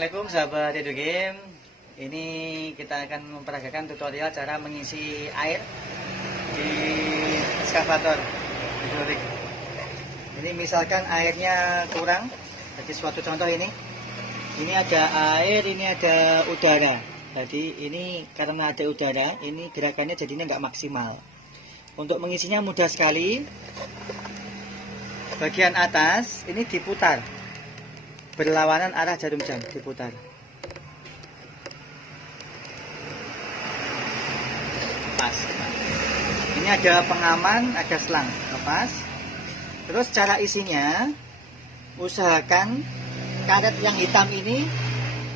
Assalamualaikum sahabat Edu Game. Ini kita akan memperagakan tutorial cara mengisi air di eskavator hidrolik. Ini misalkan airnya kurang, jadi suatu contoh ini ada air, ini ada udara. Jadi ini karena ada udara, ini gerakannya jadinya nggak maksimal. Untuk mengisinya mudah sekali. Bagian atas ini diputar berlawanan arah jarum jam, diputar. Lepas. Ini ada pengaman, ada selang, lepas. Terus cara isinya, usahakan karet yang hitam ini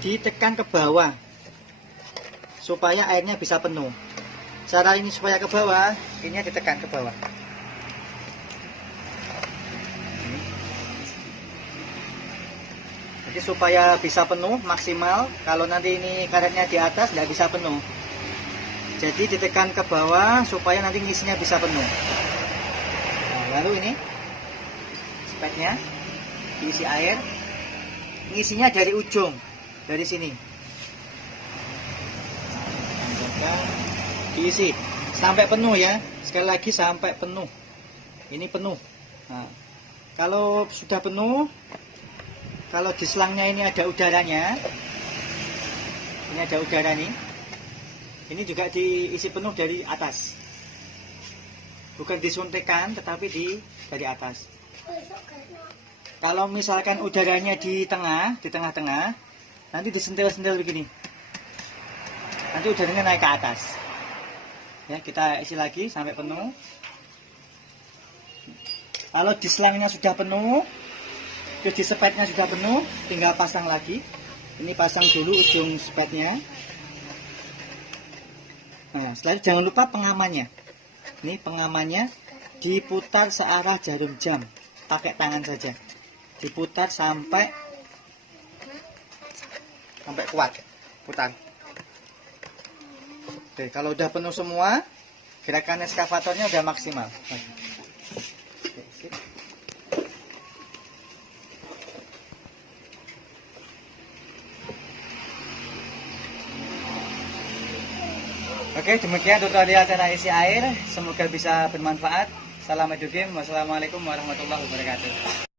ditekan ke bawah supaya airnya bisa penuh. Cara ini supaya ke bawah, ini ditekan ke bawah. Jadi supaya bisa penuh maksimal. Kalau nanti ini karetnya di atas nggak bisa penuh, jadi ditekan ke bawah supaya nanti ngisinya bisa penuh. Nah, lalu ini speknya diisi air, ngisinya dari ujung, dari sini diisi sampai penuh ya. Sekali lagi sampai penuh. Ini penuh. Nah, kalau sudah penuh, kalau di selangnya ini ada udaranya, ini ada udara nih, ini juga diisi penuh dari atas, bukan disuntikan tetapi dari atas. Kalau misalkan udaranya di tengah-tengah, nanti disentil-sentil begini, nanti udaranya naik ke atas. Ya, kita isi lagi sampai penuh. Kalau di selangnya sudah penuh, terus di spetnya sudah penuh, tinggal pasang lagi. Ini pasang dulu ujung spetnya. Nah, setelah itu jangan lupa pengamannya. Ini pengamannya diputar searah jarum jam, pakai tangan saja. Diputar sampai kuat, putar. Oke, kalau udah penuh semua, gerakan eskavatornya udah maksimal. Oke, demikian tutorial cara isi air. Semoga bisa bermanfaat. Salam Edu Game. Wassalamualaikum warahmatullahi wabarakatuh.